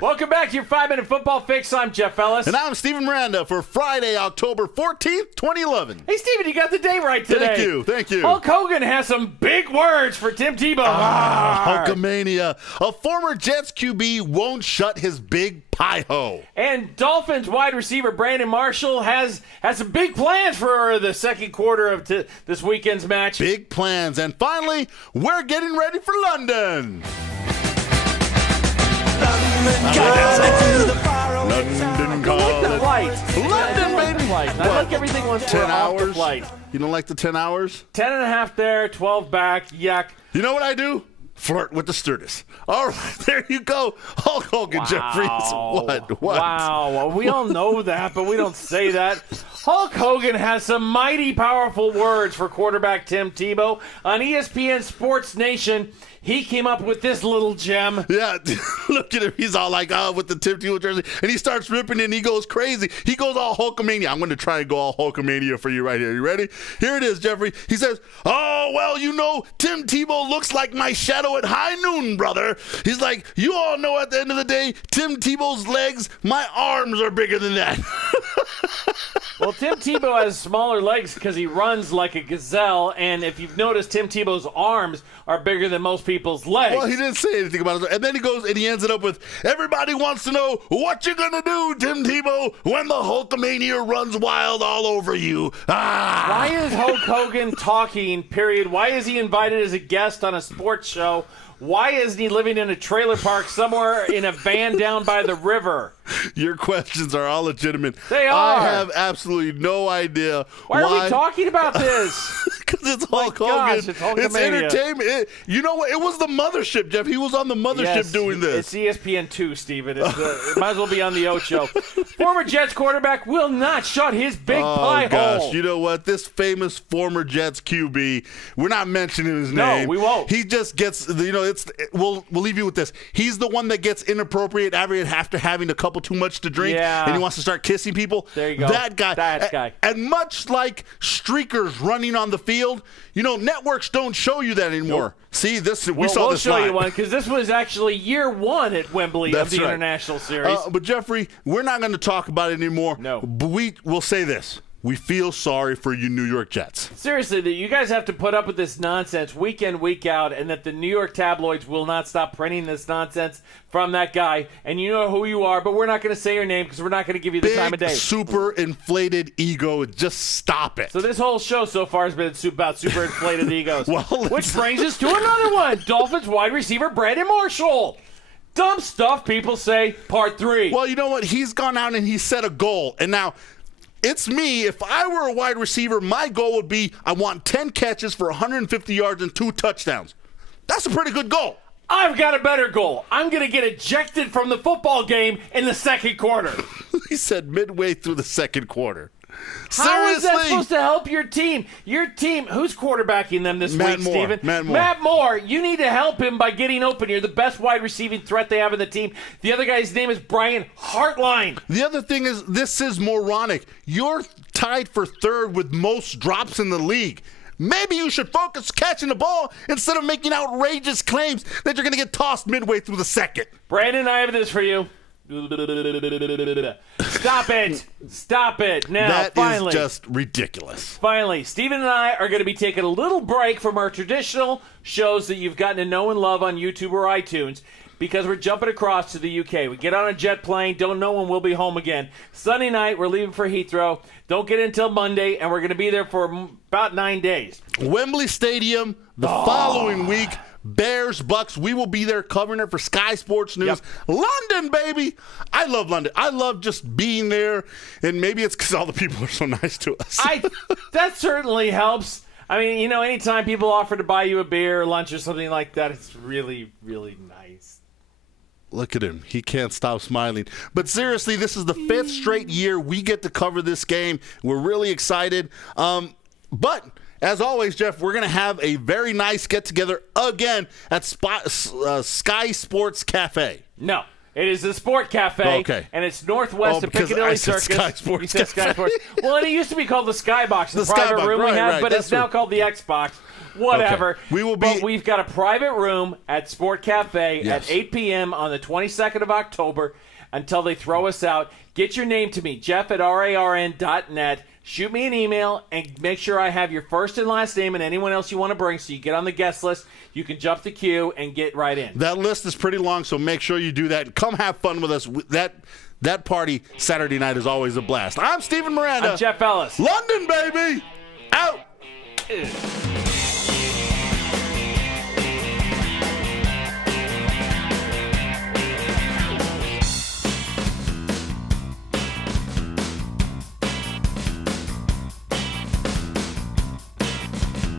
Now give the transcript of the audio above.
Welcome back to your 5-Minute Football Fix. I'm Jeff Ellis. And I'm Steven Miranda for Friday, October 14th, 2011. Hey, Steven, you got the day right today. Thank you. Hulk Hogan has some big words for Tim Tebow. Hulkamania. A former Jets QB won't shut his big pie hole. And Dolphins wide receiver Brandon Marshall has some big plans for the second quarter of this weekend's match. Big plans. And finally, we're getting ready for London. London calling. London, baby. I like everything once 10 we're off the hours. flight. You don't like the 10 hours? 10 and a half there, 12 back. Yuck. You know what I do? Flirt with the stewardess. All right, there you go. Hulk Hogan, Jeffries. What? Wow. Well, we all know that, but we don't say that. Hulk Hogan has some mighty powerful words for quarterback Tim Tebow. On ESPN Sports Nation, he came up with this little gem. Yeah, look at him. He's all like, with the Tim Tebow jersey. And he starts ripping it, and he goes crazy. He goes all Hulkamania. I'm going to try and go all Hulkamania for you right here. You ready? Here it is, Jeffrey. He says, oh, well, you know, Tim Tebow looks like my shadow at high noon, brother. He's like, you all know at the end of the day, Tim Tebow's legs, my arms are bigger than that. Well, Tim Tebow has smaller legs because he runs like a gazelle, and if you've noticed, Tim Tebow's arms are bigger than most people's legs. Well, he didn't say anything about it. And then he goes and he ends it up with, everybody wants to know what you're going to do, Tim Tebow, when the Hulkamania runs wild all over you. Why is Hulk Hogan talking, period? Why is he invited as a guest on a sports show? Why isn't he living in a trailer park somewhere in a van down by the river? Your questions are all legitimate. They are. I have absolutely no idea why. Are we talking about this? Because it's Hulk Hogan. It's entertainment. You know what? It was the mothership, Jeff. He was on the mothership doing this. It's ESPN2, Steven. It might as well be on the Ocho. Former Jets quarterback will not shut his big pie gosh. hole. You know what? This famous former Jets QB, we're not mentioning his name. No, we won't. He just gets, we'll leave you with this. He's the one that gets inappropriate after having a couple too much to drink, and he wants to start kissing people. There you go. That guy. That guy. And much like streakers running on the field, networks don't show you that anymore. Nope. See, we saw this. We'll show you one because this was actually year one at Wembley of the International Series. But Jeffrey, we're not going to talk about it anymore. No. But we'll say this. We feel sorry for you New York Jets. Seriously, that you guys have to put up with this nonsense week in, week out, and that the New York tabloids will not stop printing this nonsense from that guy. And you know who you are, but we're not going to say your name because we're not going to give you the time of day. Super inflated ego. Just stop it. So this whole show so far has been about super inflated egos. Well, which brings us to another one. Dolphins wide receiver Brandon Marshall. Dumb stuff people say, part 3. Well, you know what? He's gone out and he set a goal. And now, it's me. If I were a wide receiver, my goal would be I want 10 catches for 150 yards and 2 touchdowns. That's a pretty good goal. I've got a better goal. I'm going to get ejected from the football game in the second quarter. He said midway through the second quarter. How is that supposed to help your team? Your team, who's quarterbacking them this week, Steven? Matt Moore. You need to help him by getting open. You're the best wide receiving threat they have in the team. The other guy's name is Brian Hartline. The other thing is, this is moronic. You're tied for third with most drops in the league. Maybe you should focus catching the ball instead of making outrageous claims that you're going to get tossed midway through the second. Brandon, I have this for you. Stop it. Stop it. Now, finally. That is just ridiculous. Finally, Steven and I are going to be taking a little break from our traditional shows that you've gotten to know and love on YouTube or iTunes because we're jumping across to the UK. We get on a jet plane, don't know when we'll be home again. Sunday night, we're leaving for Heathrow. Don't get in until Monday, and we're going to be there for about 9 days. Wembley Stadium the following week. Bears, Bucks, we will be there covering it for Sky Sports News. Yep. London, baby. I love London. I love just being there, and maybe it's because all the people are so nice to us. That certainly helps. I mean, anytime people offer to buy you a beer or lunch or something like that, it's really, really nice. Look at him. He can't stop smiling. But seriously, this is the 5th straight year we get to cover this game. We're really excited. But as always, Jeff, we're going to have a very nice get-together again at Sky Sports Cafe. No. It is the Sport Cafe, Okay. and it's northwest of because Piccadilly I said Circus. Sky Sports You said Sky Cafe. Sports. Well, and it used to be called the Skybox, the The private Skybox, room we right, have, right, but that's it's now what- called the Xbox. Whatever. Okay. We will But be- we've got a private room at Sport Cafe Yes. at 8 p.m. on the 22nd of October until they throw us out. Get your name to me, jeff@rarn.net. Shoot me an email and make sure I have your first and last name and anyone else you want to bring so you get on the guest list. You can jump the queue and get right in. That list is pretty long, so make sure you do that. Come have fun with us. That party Saturday night is always a blast. I'm Stephen Miranda. I'm Jeff Ellis. London, baby! Out!